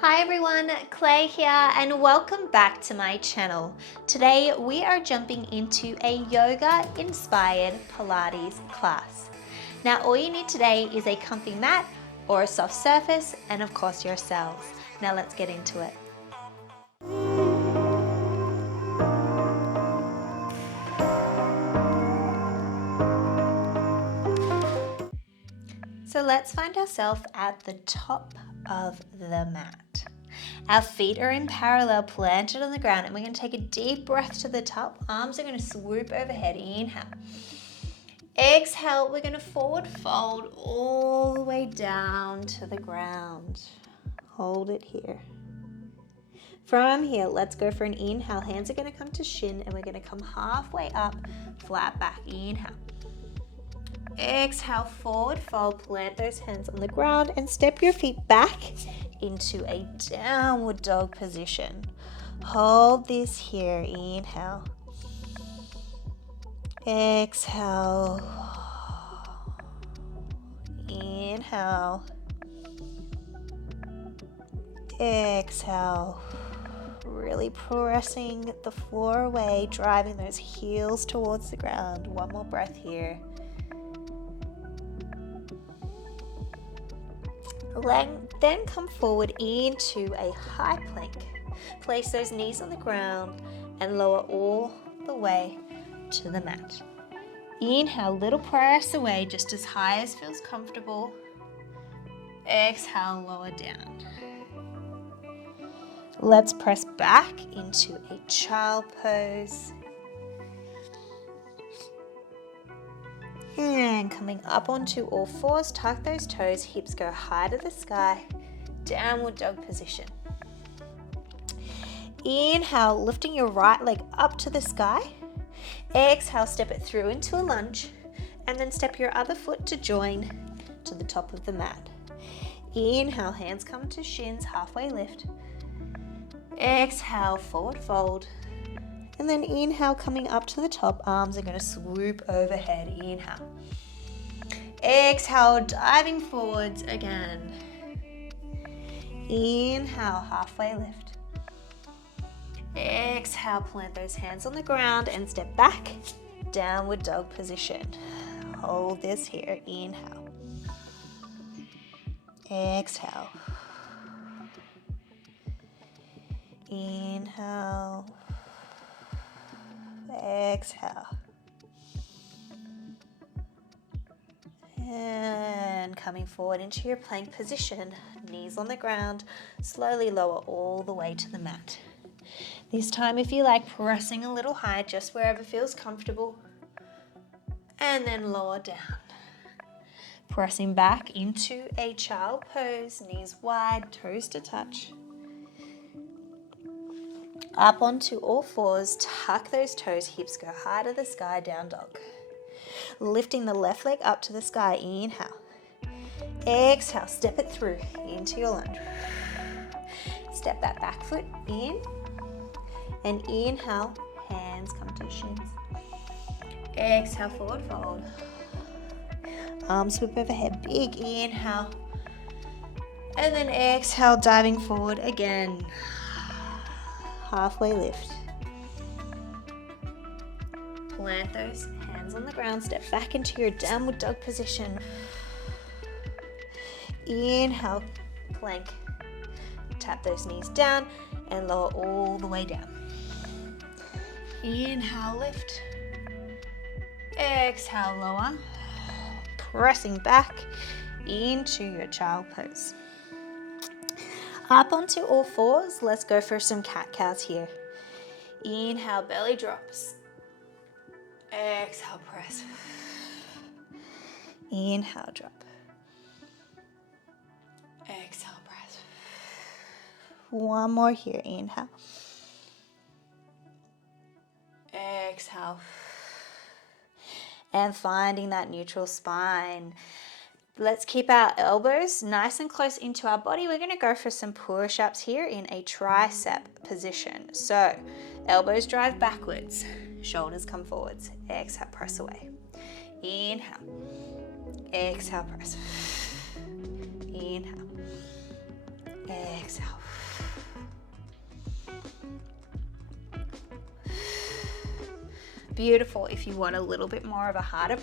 Hi everyone, Clay here and welcome back to my channel. Today we are jumping into a yoga inspired Pilates class. Now all you need today is a comfy mat or a soft surface and of course yourselves. Now let's get into it. So let's find ourselves at the top of the mat. Our feet are in parallel, planted on the ground, and we're going to take a deep breath to the top. Arms are going to swoop overhead. Inhale. Exhale, we're going to forward fold all the way down to the ground. Hold it here. From here, let's go for an inhale. Hands are going to come to shin, and we're going to come halfway up, flat back. Inhale. Exhale, forward fold, plant those hands on the ground and step your feet back into a downward dog position. Hold this here. Inhale. Exhale. Inhale. Exhale. Really pressing the floor away, driving those heels towards the ground. One more breath here. Then come forward into a high plank. Place those knees on the ground and lower all the way to the mat. Inhale, little press away just as high as feels comfortable. Exhale, lower down. Let's press back into a child pose. And coming up onto all fours, tuck those toes, hips go high to the sky, downward dog position. Inhale, lifting your right leg up to the sky. Exhale, step it through into a lunge, and then step your other foot to join to the top of the mat. Inhale, hands come to shins, halfway lift. Exhale, forward fold. And then inhale, coming up to the top, arms are going to swoop overhead. Inhale. Exhale, diving forwards again. Inhale, halfway lift. Exhale, plant those hands on the ground and step back, downward dog position. Hold this here. Inhale. Exhale. Inhale. Exhale. And coming forward into your plank position, knees on the ground, slowly lower all the way to the mat. This time, if you like, pressing a little high, just wherever feels comfortable, and then lower down. Pressing back into a child pose, knees wide, toes to touch. Up onto all fours, tuck those toes, hips go high to the sky, down dog. Lifting the left leg up to the sky, inhale. Exhale, step it through into your lunge. Step that back foot in, and inhale, hands come to shins. Exhale, forward fold. Arms swoop overhead, big inhale. And then exhale, diving forward again. Halfway lift. Plant those hands on the ground, step back into your downward dog position. Inhale, plank. Tap those knees down and lower all the way down. Inhale, lift. Exhale, lower. Pressing back into your child pose. Up onto all fours, let's go for some cat-cows here. Inhale, belly drops. Exhale, press. Inhale, drop. Exhale, press. One more here, inhale. Exhale. And finding that neutral spine. Let's keep our elbows nice and close into our body. We're going to go for some push-ups here in a tricep position. So, elbows drive backwards, shoulders come forwards. Exhale, press away. Inhale. Exhale, press. Inhale. Exhale. Beautiful. If you want a little bit more of a harder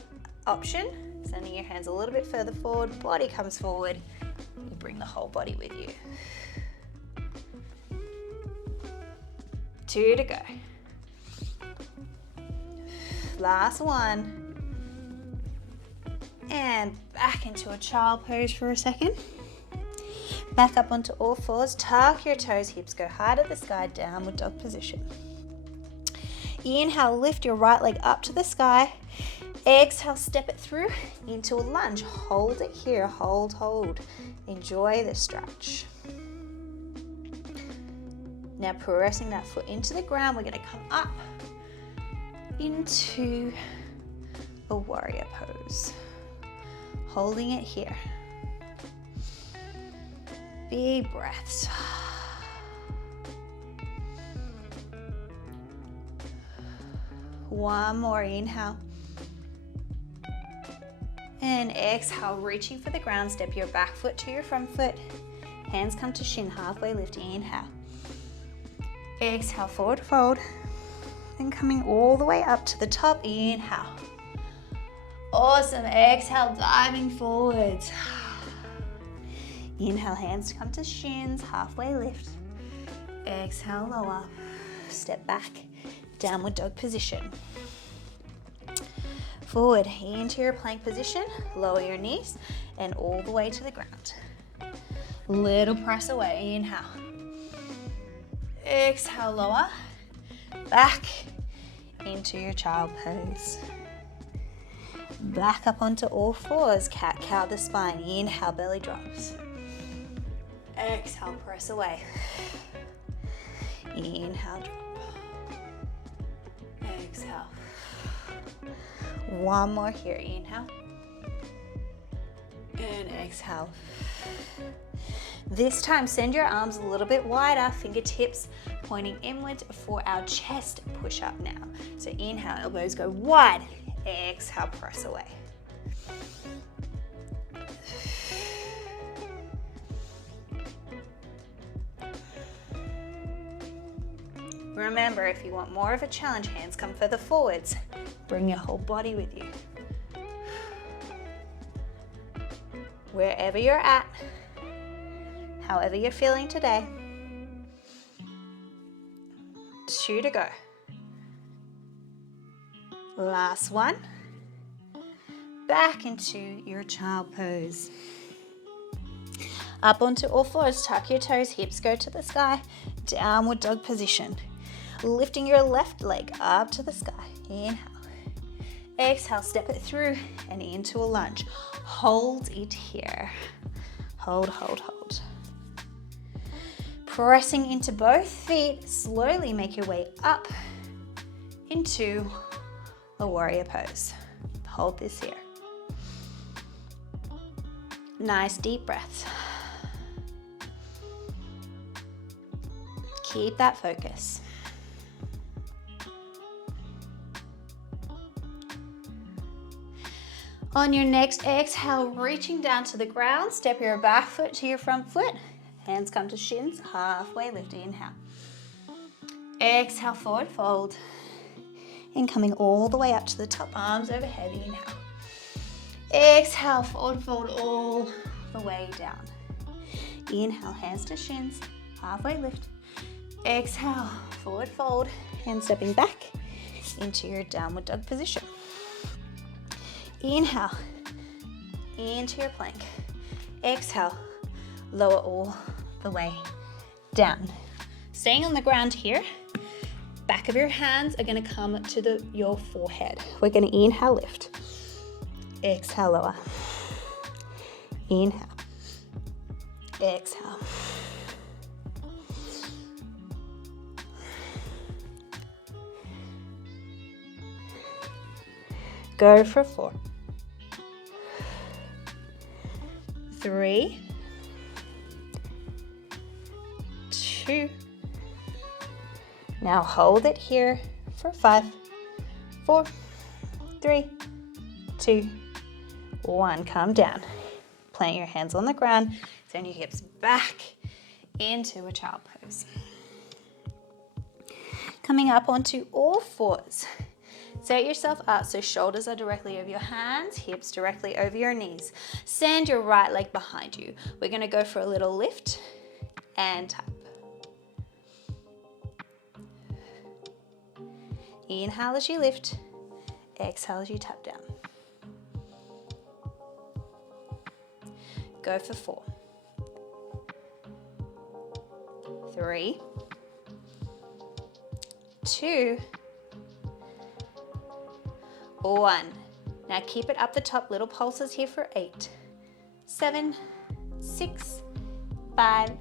option, sending your hands a little bit further forward, body comes forward, you bring the whole body with you. 2 to go. Last one. And back into a child pose for a second. Back up onto all fours, tuck your toes, hips go high to the sky, downward dog position. Inhale, lift your right leg up to the sky. Exhale, step it through into a lunge. Hold it here, hold, hold. Enjoy the stretch. Now pressing that foot into the ground, we're gonna come up into a warrior pose. Holding it here. Big breaths. One more, inhale. And exhale, reaching for the ground, step your back foot to your front foot. Hands come to shin, halfway lift, inhale. Exhale, forward fold. And coming all the way up to the top, inhale. Awesome, exhale, diving forwards. Inhale, hands come to shins, halfway lift. Exhale, lower. Step back, downward dog position. Forward, into your plank position, lower your knees, and all the way to the ground. Little press away, inhale. Exhale, lower. Back into your child pose. Back up onto all fours, cat-cow the spine. Inhale, belly drops. Exhale, press away. Inhale, drop. Exhale. One more here, inhale. And exhale. This time, send your arms a little bit wider, fingertips pointing inward for our chest push-up now. So inhale, elbows go wide. Exhale, press away. Remember, if you want more of a challenge, hands come further forwards. Bring your whole body with you. Wherever you're at, however you're feeling today. 2 to go. Last one. Back into your child pose. Up onto all fours, tuck your toes, hips go to the sky, downward dog position. Lifting your left leg up to the sky. Inhale. Exhale, step it through and into a lunge. Hold it here. Hold, hold, hold. Pressing into both feet, slowly make your way up into a warrior pose. Hold this here. Nice deep breaths. Keep that focus. On your next exhale, reaching down to the ground, step your back foot to your front foot. Hands come to shins, halfway lift, inhale. Exhale, forward fold. And coming all the way up to the top, arms overhead, inhale. Exhale, forward fold all the way down. Inhale, hands to shins, halfway lift. Exhale, forward fold, and stepping back into your downward dog position. Inhale, into your plank. Exhale, lower all the way down. Staying on the ground here, back of your hands are gonna come to your forehead. We're gonna inhale, lift. Exhale, lower. Inhale. Exhale. Go for 4. 3, 2. Now hold it here for 5, 4, 3, 2, 1. Come down. Plant your hands on the ground. Send your hips back into a child pose. Coming up onto all fours. Set yourself up so shoulders are directly over your hands, hips directly over your knees. Send your right leg behind you. We're going to go for a little lift and tap. Inhale as you lift, exhale as you tap down. Go for 4, 3, 2, 1. Now keep it up the top, little pulses here for 8, 7, 6, 5,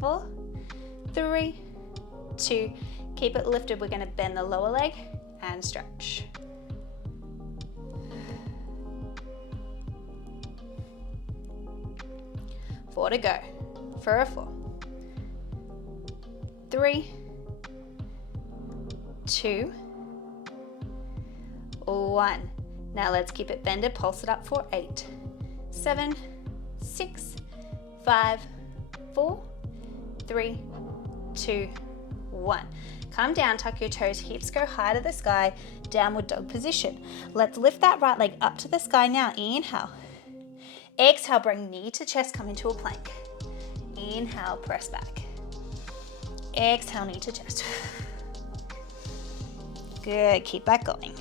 4, 3, 2. Keep it lifted. We're going to bend the lower leg and stretch. Four to go for a 4, 3, 2, 1. Now let's keep it bended. Pulse it up for 8, 7, 6, 5, 4, 3, 2, 1. Come down, tuck your toes, hips go high to the sky, downward dog position. Let's lift that right leg up to the sky now. Inhale. Exhale, bring knee to chest, come into a plank. Inhale, press back. Exhale, knee to chest. Good, keep that going.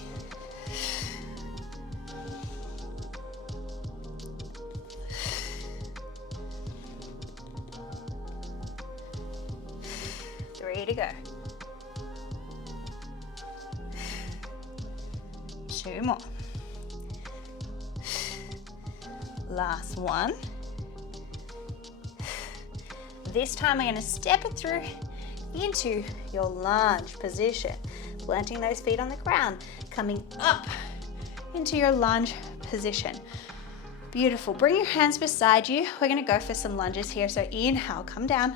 Three to go. 2 more. Last one. This time we're going to step it through into your lunge position. Planting those feet on the ground, coming up into your lunge position. Beautiful. Bring your hands beside you. We're going to go for some lunges here. So inhale, come down.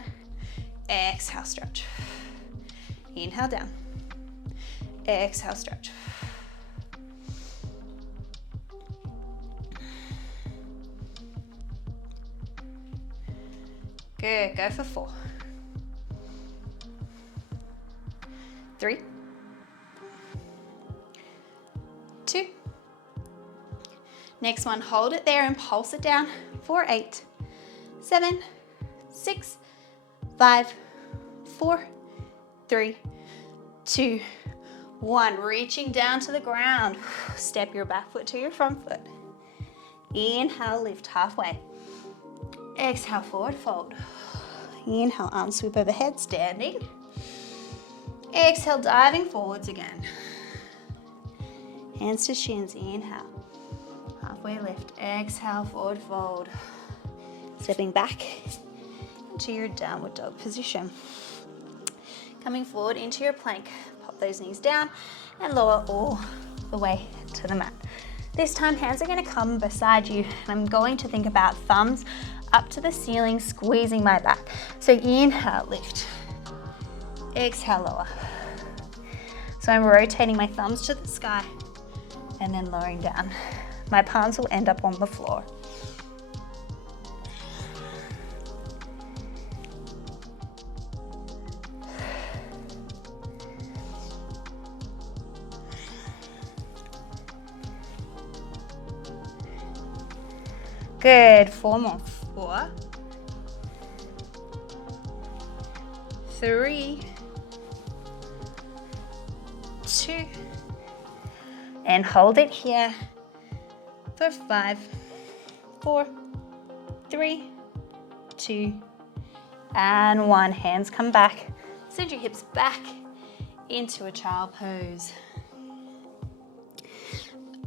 Exhale, stretch. Inhale, down. Exhale, stretch. Good, go for 4, 3, 2. Next one, hold it there and pulse it down for 8, 7, 6, 5, 4, 3, 2, 1. Reaching down to the ground. Step your back foot to your front foot. Inhale, lift halfway. Exhale, forward fold. Inhale, arms sweep overhead, standing. Exhale, diving forwards again. Hands to shins, inhale. Halfway lift, exhale, forward fold. Stepping back into your downward dog position. Coming forward into your plank. Pop those knees down and lower all the way to the mat. This time, hands are going to come beside you. I'm going to think about thumbs up to the ceiling, squeezing my back. So inhale, lift. Exhale, lower. So I'm rotating my thumbs to the sky and then lowering down. My palms will end up on the floor. Good, 4 more. 4, 3, 2, and hold it here for 5, 4, 3, 2, and 1. Hands come back. Send your hips back into a child pose.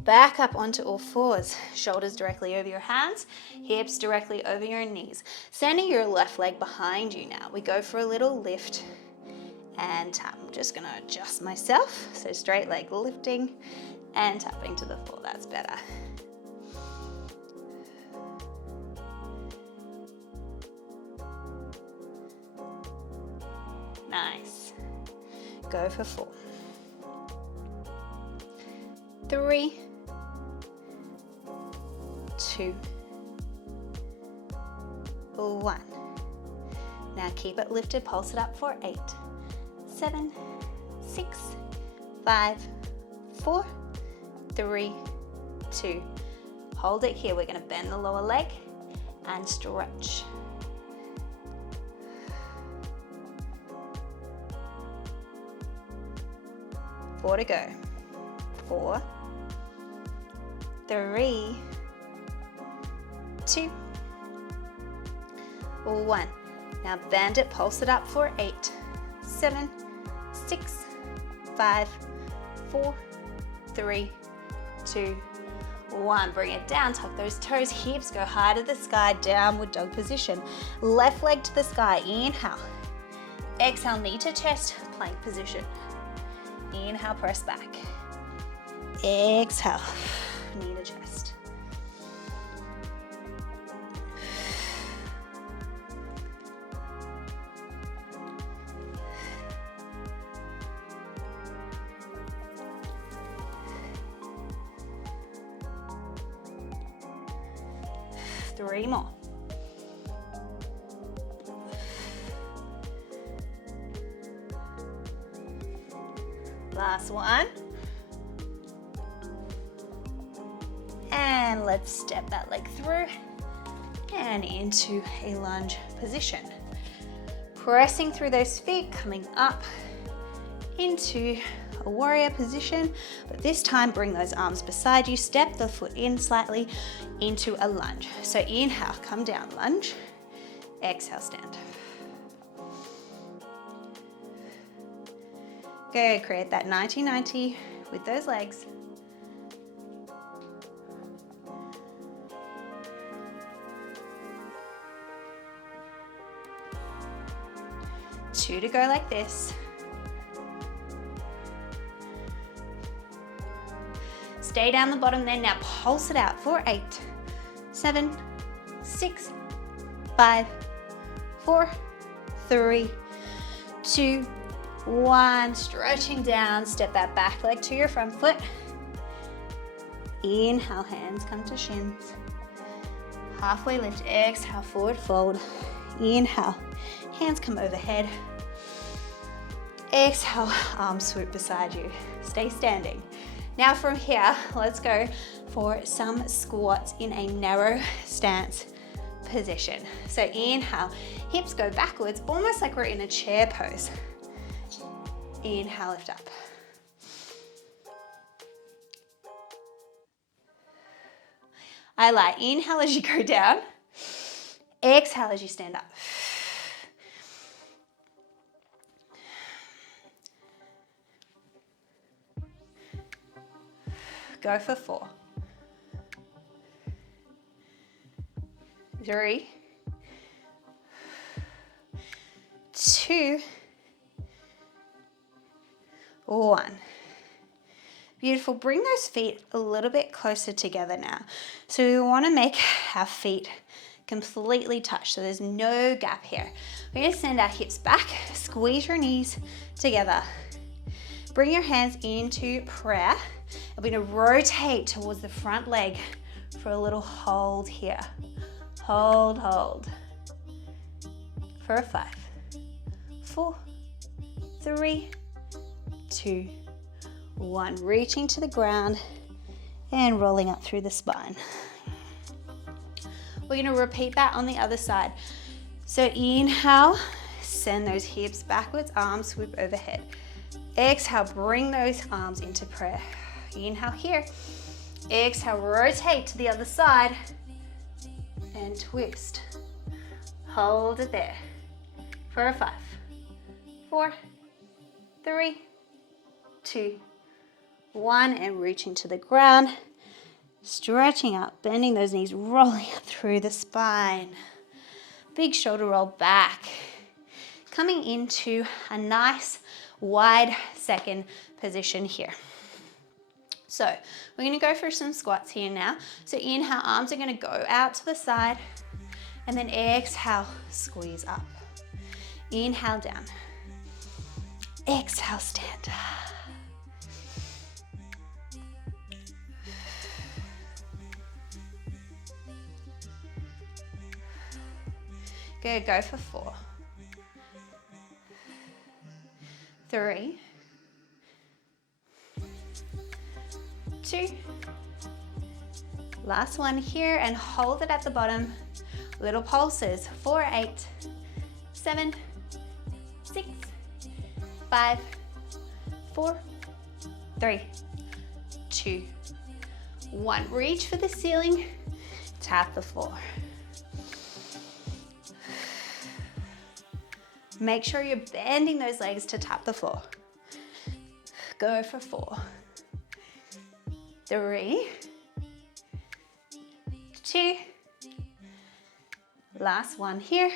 Back up onto all fours, shoulders directly over your hands, hips directly over your knees. Sending your left leg behind you now. We go for a little lift and tap. I'm just gonna adjust myself. So straight leg lifting and tapping to the floor, that's better. Nice. Go for 4, 3, 2, 1. Now Now keep it lifted, pulse it up for 8, 7, 6, 5, 4, 3, 2. Hold it here. We're going to bend the lower leg and stretch. 4 to go. 4, 3, 2, 1. Now bend it, pulse it up for 8, 7, 6, 5, 4, 3, 2, 1. Bring it down, tuck those toes, hips go high to the sky, downward dog position. Left leg to the sky, inhale. Exhale, knee to chest, plank position. Inhale, press back. Exhale, knee to chest. Three more. Last one. And let's step that leg through and into a lunge position. Pressing through those feet, coming up into a warrior position, but this time bring those arms beside you, step the foot in slightly into a lunge. So inhale, come down, lunge, exhale, stand. Good, create that 90-90 with those legs. Two to go like this. Stay down the bottom there. Now pulse it out for 8, 7, 6, 5, 4, 3, 2, 1. Stretching down. Step that back leg to your front foot. Inhale, hands come to shins. Halfway lift. Exhale, forward fold. Inhale, hands come overhead. Exhale, arms swoop beside you. Stay standing. Now from here, let's go for some squats in a narrow stance position. So inhale, hips go backwards, almost like we're in a chair pose. Inhale, lift up. I like inhale as you go down, exhale as you stand up. Go for 4, 3, 2, 1. Beautiful. Bring those feet a little bit closer together now. So we want to make our feet completely touch, so there's no gap here. We're going to send our hips back, squeeze your knees together. Bring your hands into prayer. We're going to rotate towards the front leg for a little hold here. Hold, hold. For a 5, 4, 3, 2, 1. Reaching to the ground and rolling up through the spine. We're going to repeat that on the other side. So inhale, send those hips backwards, arms swoop overhead. Exhale, bring those arms into prayer. Inhale here. Exhale, rotate to the other side and twist. Hold it there for a 5, 4, 3, 2, 1, and reaching to the ground. Stretching up, bending those knees, rolling up through the spine. Big shoulder roll back. Coming into a nice wide second position here. So we're going to go for some squats here now. So inhale, arms are going to go out to the side, and then exhale, squeeze up. Inhale, down. Exhale, stand. Good, go for 4, 3, 2, last one here, and hold it at the bottom. Little pulses, 4, 8, 7, 6, 5, 4, 3, 2, 1. Reach for the ceiling, tap the floor. Make sure you're bending those legs to tap the floor. Go for 4, 3, 2, last one here.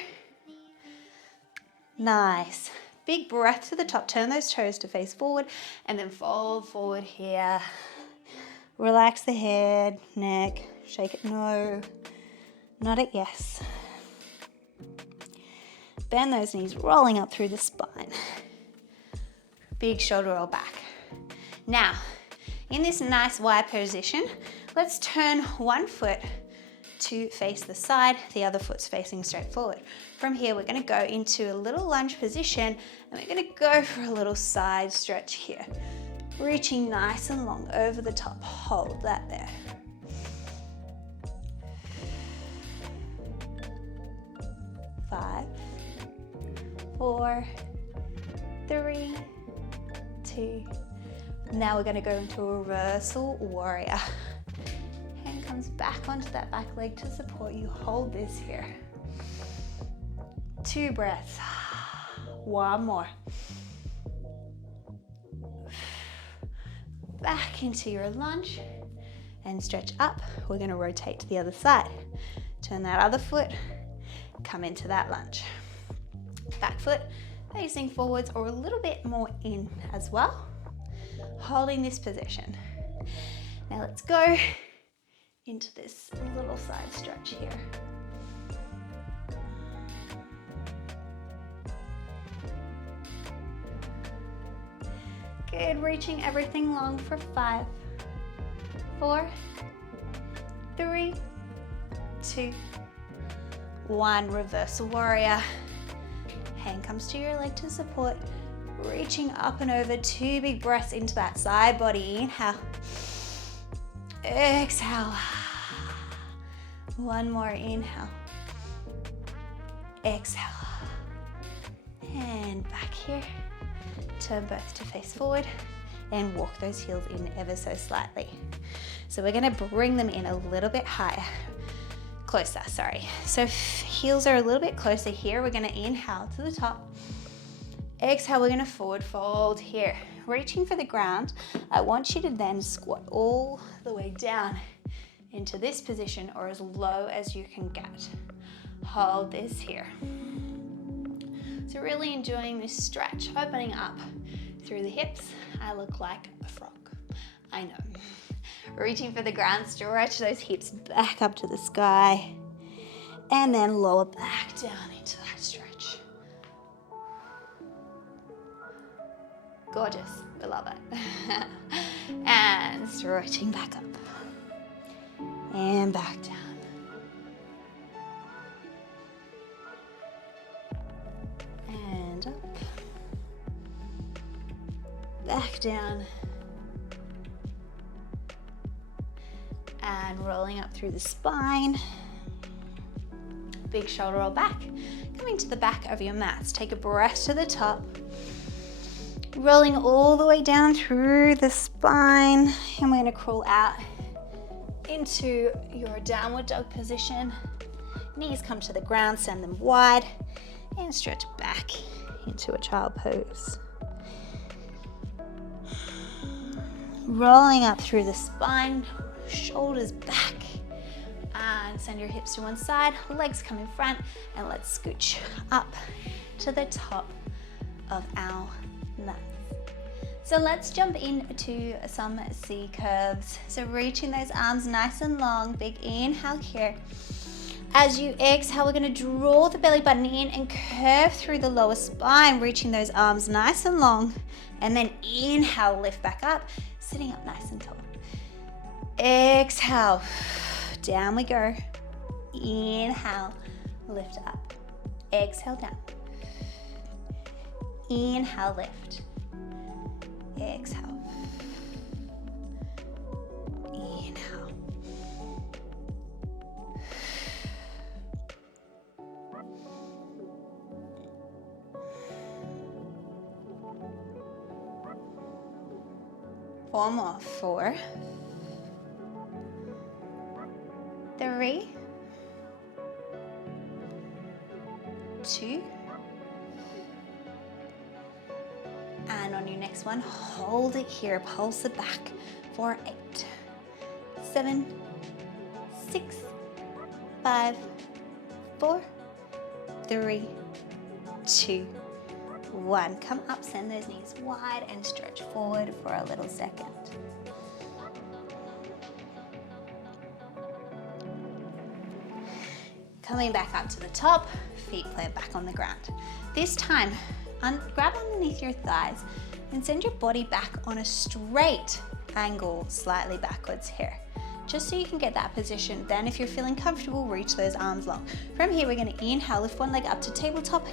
Nice. Big breath to the top. Turn those toes to face forward and then fold forward here. Relax the head, neck, shake it no, nod it yes. Bend those knees, rolling up through the spine. Big shoulder roll back. Now, in this nice wide position, let's turn one foot to face the side, the other foot's facing straight forward. From here, we're gonna go into a little lunge position, and we're gonna go for a little side stretch here. Reaching nice and long over the top, hold that there. 5, 4, 3, 2. Now we're gonna go into a reversal warrior. Hand comes back onto that back leg to support you. Hold this here. 2 breaths. 1 more. Back into your lunge and stretch up. We're gonna rotate to the other side. Turn that other foot, come into that lunge. Back foot facing forwards or a little bit more in as well. Holding this position. Now let's go into this little side stretch here. Good, reaching everything long for 5, 4, 3, 2, 1. Reversal warrior. Hand comes to your leg to support. Reaching up and over, 2 big breaths into that side body. Inhale. Exhale. 1 more inhale. Exhale. And back here. Turn both to face forward and walk those heels in ever so slightly. So we're gonna bring them in a little bit higher. Closer, sorry. So heels are a little bit closer here. We're gonna inhale to the top. Exhale, we're gonna forward fold here. Reaching for the ground, I want you to then squat all the way down into this position or as low as you can get. Hold this here. So really enjoying this stretch, opening up through the hips. I look like a frog, I know. Reaching for the ground, stretch those hips back up to the sky and then lower back down into that stretch. Gorgeous, I love it. And stretching back up and back down. And up, back down, and rolling up through the spine. Big shoulder roll back, coming to the back of your mats. Take a breath to the top, rolling all the way down through the spine, and we're going to crawl out into your downward dog position. Knees come to the ground, send them wide, and stretch back into a child pose. Rolling up through the spine, shoulders back, and send your hips to one side, legs come in front, and let's scooch up to the top of our mat. So let's jump into some C curves. So reaching those arms nice and long, big inhale here. As you exhale, we're going to draw the belly button in and curve through the lower spine, reaching those arms nice and long. And then inhale, lift back up, sitting up nice and tall. Exhale, down we go. Inhale, lift up. Exhale, down. Inhale, lift. Exhale. Inhale. 4 more. 4, 3, 2, and on your next one, hold it here, pulse it back for 8, 7, 6, 5, 4, 3, 2, 1. Come up, send those knees wide and stretch forward for a little second. Coming back up to the top, feet plant back on the ground. This time, grab underneath your thighs and send your body back on a straight angle, slightly backwards here, just so you can get that position. Then if you're feeling comfortable, reach those arms long. From here, we're going to inhale, lift one leg up to tabletop.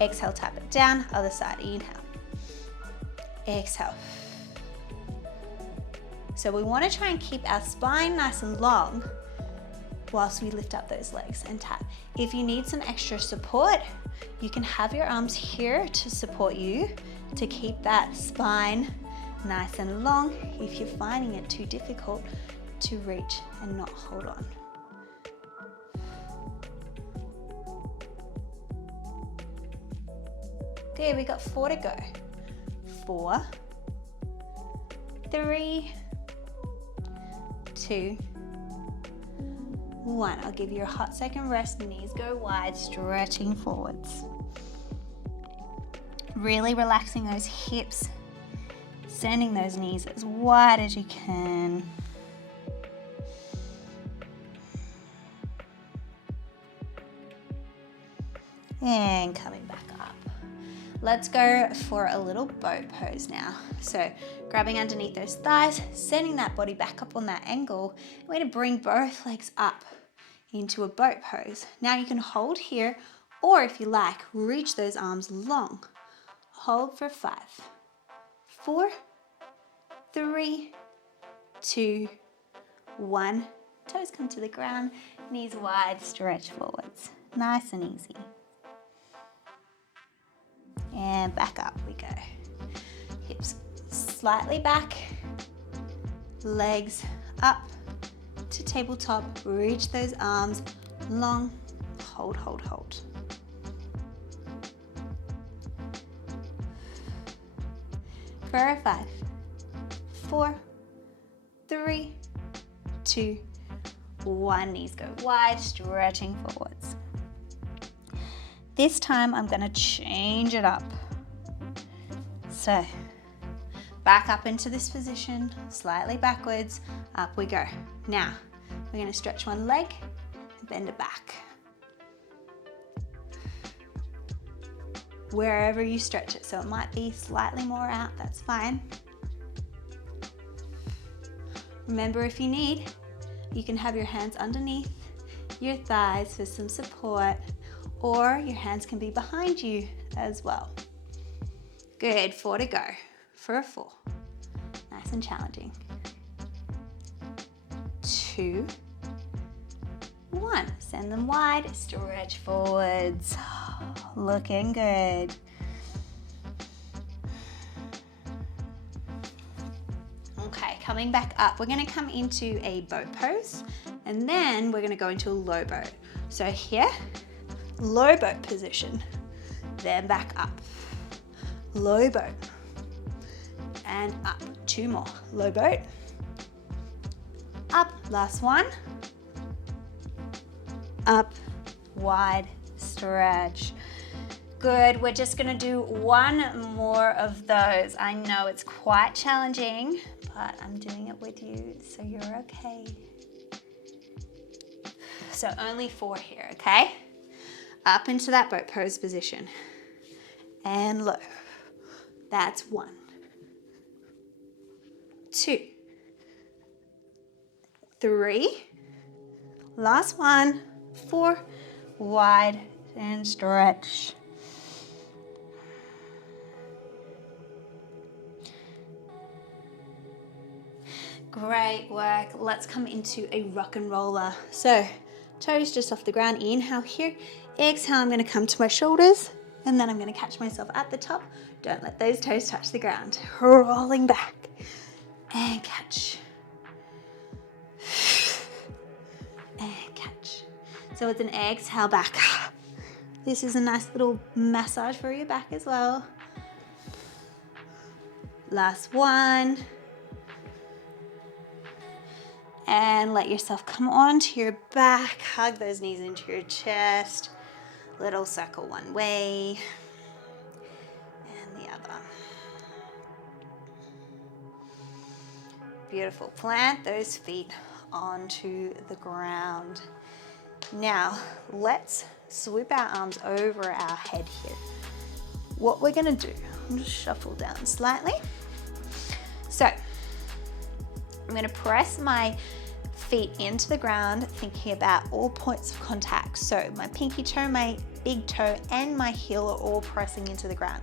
Exhale, tap it down, other side, inhale. Exhale. So we want to try and keep our spine nice and long whilst we lift up those legs and tap. If you need some extra support, you can have your arms here to support you to keep that spine nice and long if you're finding it too difficult to reach and not hold on. Okay, we got 4 to go. 4, 3, 2, 1. I'll give you a hot second rest. Knees go wide, stretching forwards. Really relaxing those hips, sending those knees as wide as you can. And coming back up. Let's go for a little boat pose now. So grabbing underneath those thighs, sending that body back up on that angle. We're going to bring both legs up into a boat pose. Now you can hold here, or if you like, reach those arms long. Hold for 5, 4, 3, 2, 1. Toes come to the ground, knees wide, stretch forwards. Nice and easy. And back up we go. Hips slightly back, legs up to tabletop. Reach those arms long. Hold, hold, hold. For 5, 4, 3, 2, 1. Knees go wide, stretching forwards. This time I'm going to change it up. So back up into this position, slightly backwards, up we go. Now we're going to stretch one leg and bend it back. Wherever you stretch it, so it might be slightly more out, that's fine. Remember, if you need, you can have your hands underneath your thighs for some support, or your hands can be behind you as well. Good, 4 to go for a 4. Nice and challenging. 2, 1. Send them wide, stretch forwards. Looking good. Okay, coming back up, we're going to come into a boat pose, and then we're going to go into a low boat. So here, low boat position, then back up, low boat, and up. 2 more, low boat, up, last one, up, wide, stretch. Good, we're just gonna do 1 more of those. I know it's quite challenging, but I'm doing it with you, so you're okay. So only 4 here, okay? Up into that boat pose position and low. That's 1, 2, 3, last one, 4, wide and stretch. Great work. Let's come into a rock and roller. So toes just off the ground. Inhale here. Exhale, I'm going to come to my shoulders and then I'm going to catch myself at the top. Don't let those toes touch the ground. Rolling back and catch. And catch. So it's an exhale back. This is a nice little massage for your back as well. Last one. And let yourself come onto your back. Hug those knees into your chest. Little circle one way and the other. Beautiful. Plant those feet onto the ground. Now, let's swoop our arms over our head here. What we're going to do, I'm just shuffle down slightly. So, I'm going to press my feet into the ground, thinking about all points of contact. So my pinky toe, my big toe, and my heel are all pressing into the ground.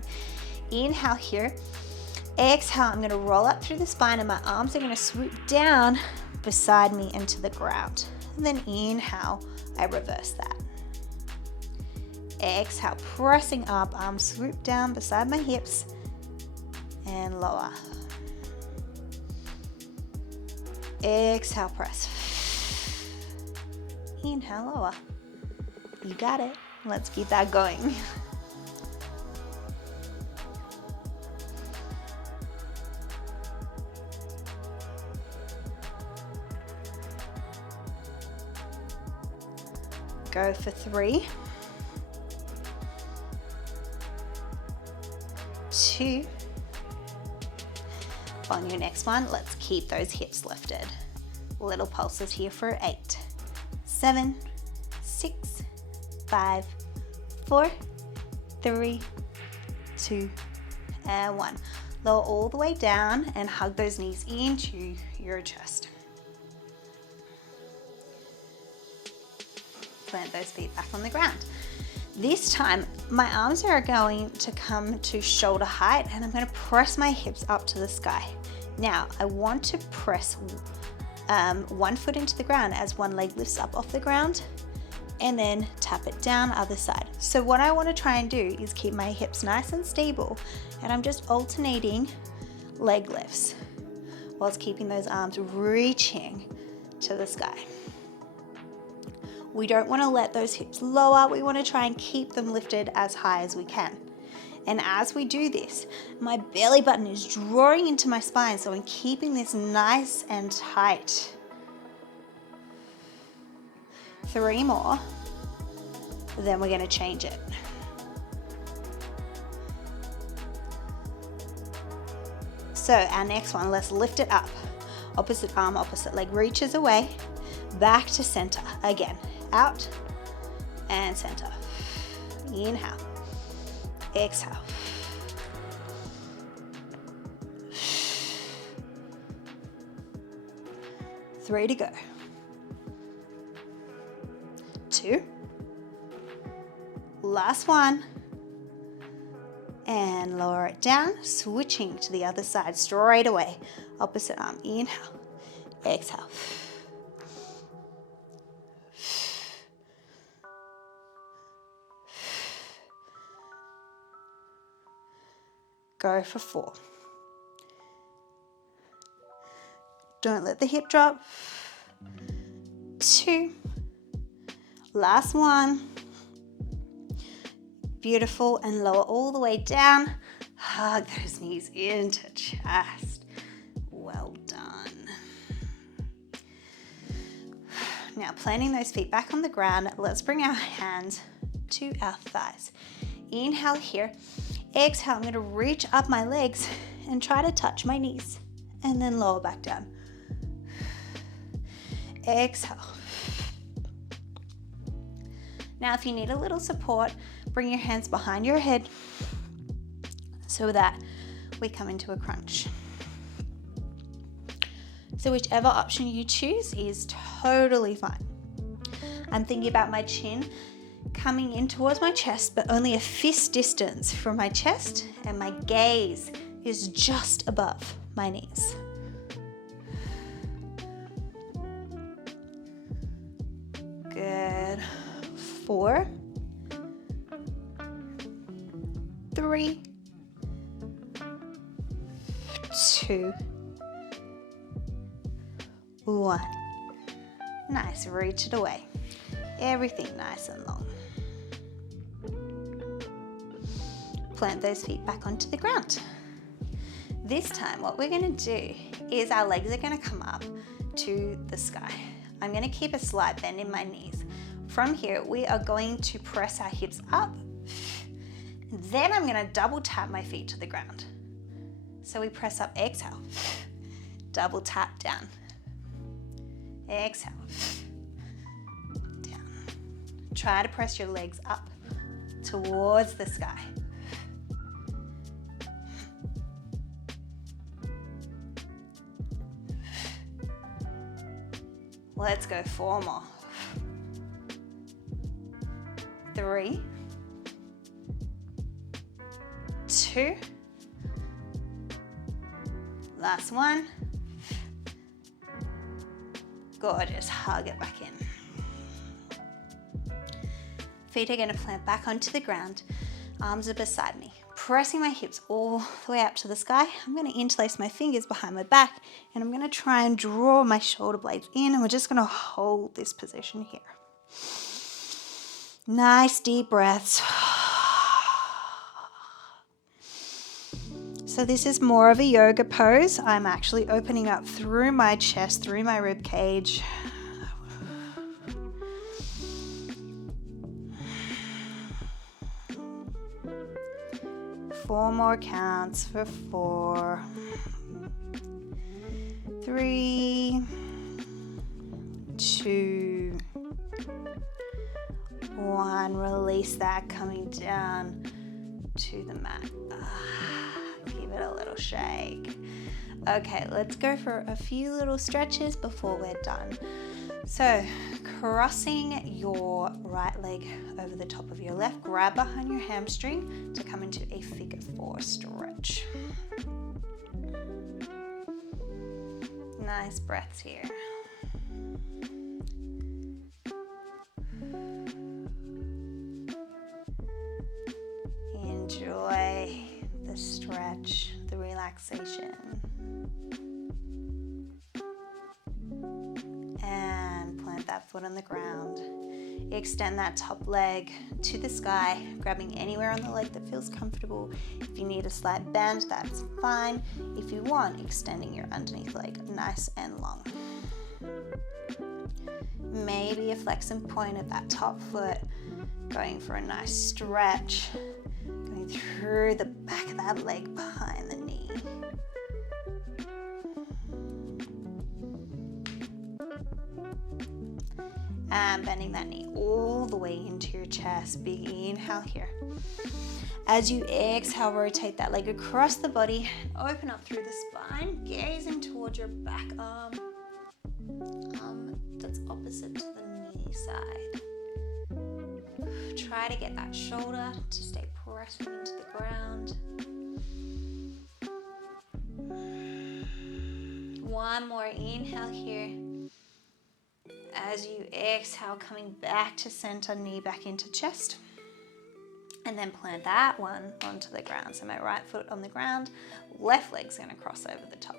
Inhale here. Exhale, I'm going to roll up through the spine and my arms are going to swoop down beside me into the ground. And then inhale, I reverse that. Exhale, pressing up, arms swoop down beside my hips and lower. Exhale, press. Inhale, lower. You got it. Let's keep that going. Go for 3, 2. On your next one, let's keep those hips lifted. Little pulses here for 8, 7, 6, 5, 4, 3, 2, and 1. Lower all the way down and hug those knees into your chest. Plant those feet back on the ground. This time, my arms are going to come to shoulder height and I'm going to press my hips up to the sky. Now, I want to press one foot into the ground as one leg lifts up off the ground and then tap it down other side. So what I want to try and do is keep my hips nice and stable and I'm just alternating leg lifts whilst keeping those arms reaching to the sky. We don't want to let those hips lower. We want to try and keep them lifted as high as we can. And as we do this, my belly button is drawing into my spine, so I'm keeping this nice and tight. 3 more, then we're going to change it. So our next one, let's lift it up. Opposite arm, opposite leg reaches away, back to center. Again, out and center. Inhale, exhale. Three to go. 2. Last one. And lower it down, switching to the other side straight away. Opposite arm, inhale, exhale. Go for 4. Don't let the hip drop. 2. Last one. Beautiful, and lower all the way down. Hug those knees into chest. Well done. Now planting those feet back on the ground, let's bring our hands to our thighs. Inhale here. Exhale, I'm going to reach up my legs and try to touch my knees and then lower back down. Exhale. Now if you need a little support, bring your hands behind your head so that we come into a crunch. So whichever option you choose is totally fine. I'm thinking about my chin coming in towards my chest, but only a fist distance from my chest, and my gaze is just above my knees. 4, 3, 2, 1. Nice, reach it away. Everything nice and long. Plant those feet back onto the ground. This time what we're going to do is our legs are going to come up to the sky. I'm going to keep a slight bend in my knees. From here we are going to press our hips up. Then I'm going to double tap my feet to the ground. So we press up, exhale, double tap down, exhale, down. Try to press your legs up towards the sky. Let's go 4 more. 3, 2, last one. Gorgeous, hug it back in. Feet are going to plant back onto the ground. Arms are beside me. Pressing my hips all the way up to the sky. I'm going to interlace my fingers behind my back and I'm going to try and draw my shoulder blades in, and we're just going to hold this position here. Nice deep breaths. So this is more of a yoga pose. I'm actually opening up through my chest, through my rib cage. Four more counts for 4, 3, 2, 1. Release that, coming down to the mat. Give it a little shake. Okay, let's go for a few little stretches before we're done. So, crossing your right leg over the top of your left, grab behind your hamstring to come into a figure 4 stretch. Nice breaths here. Enjoy the stretch, the relaxation. And plant that foot on the ground. Extend that top leg to the sky, grabbing anywhere on the leg that feels comfortable. If you need a slight bend, that's fine. If you want, extending your underneath leg nice and long. Maybe a flex and point of that top foot, going for a nice stretch, going through the back of that leg behind the knee. And bending that knee all the way into your chest. Big inhale here. As you exhale, rotate that leg across the body. Open up through the spine, gazing towards your back arm. That's opposite to the knee side. Try to get that shoulder to stay pressing into the ground. One more inhale here. As you exhale, coming back to center, knee back into chest. And then plant that one onto the ground. So my right foot on the ground, left leg's gonna cross over the top.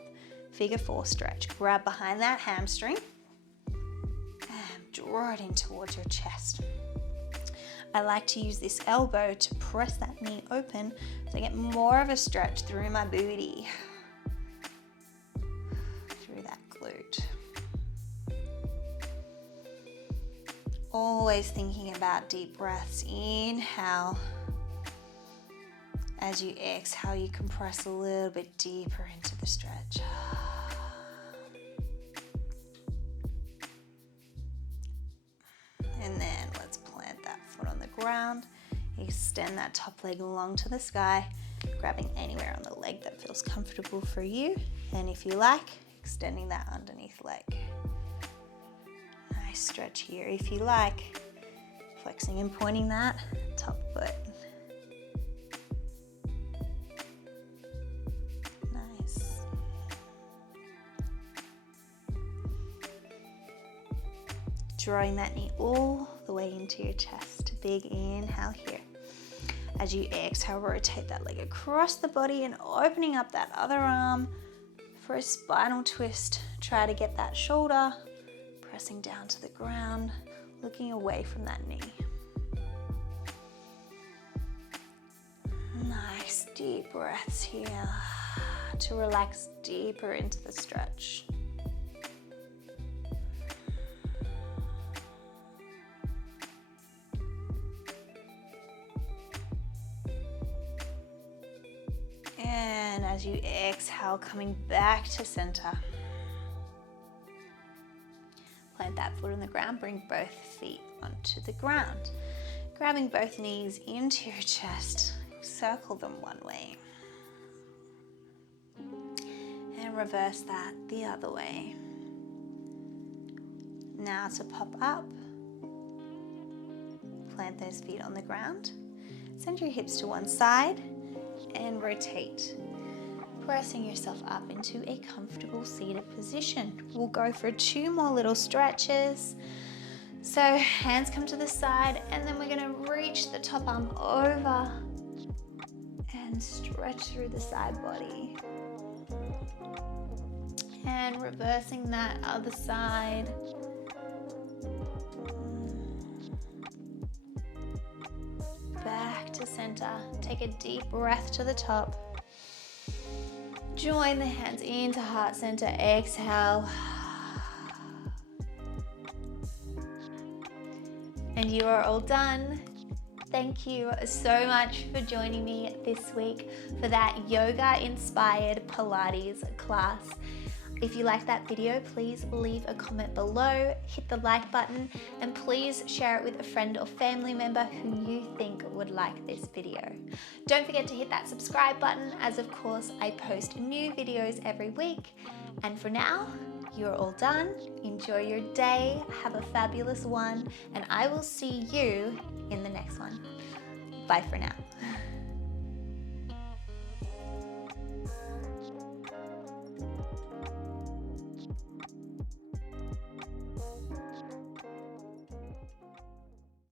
Figure 4 stretch. Grab behind that hamstring and draw it in towards your chest. I like to use this elbow to press that knee open so I get more of a stretch through my booty, through that glute. Always thinking about deep breaths. Inhale. As you exhale, you compress a little bit deeper into the stretch. And then let's plant that foot on the ground. Extend that top leg along to the sky, grabbing anywhere on the leg that feels comfortable for you. And if you like, extending that underneath leg. Nice stretch here. If you like, flexing and pointing that top foot. Nice. Drawing that knee all the way into your chest. Big inhale here. As you exhale, rotate that leg across the body and opening up that other arm for a spinal twist. Try to get that shoulder pressing down to the ground, looking away from that knee. Nice deep breaths here to relax deeper into the stretch. And as you exhale, coming back to center. Plant that foot on the ground, bring both feet onto the ground. Grabbing both knees into your chest, circle them one way. And reverse that the other way. Now to pop up, plant those feet on the ground. Send your hips to one side and rotate, pressing yourself up into a comfortable seated position. We'll go for 2 more little stretches. So hands come to the side, and then we're going to reach the top arm over and stretch through the side body. And reversing that other side. Back to center. Take a deep breath to the top. Join the hands into heart center. Exhale. And you are all done. Thank you so much for joining me this week for that yoga-inspired Pilates class. If you like that video, please leave a comment below, hit the like button, and please share it with a friend or family member who you think would like this video. Don't forget to hit that subscribe button, as of course I post new videos every week. And for now, you're all done. Enjoy your day, have a fabulous one, and I will see you in the next one. Bye for now.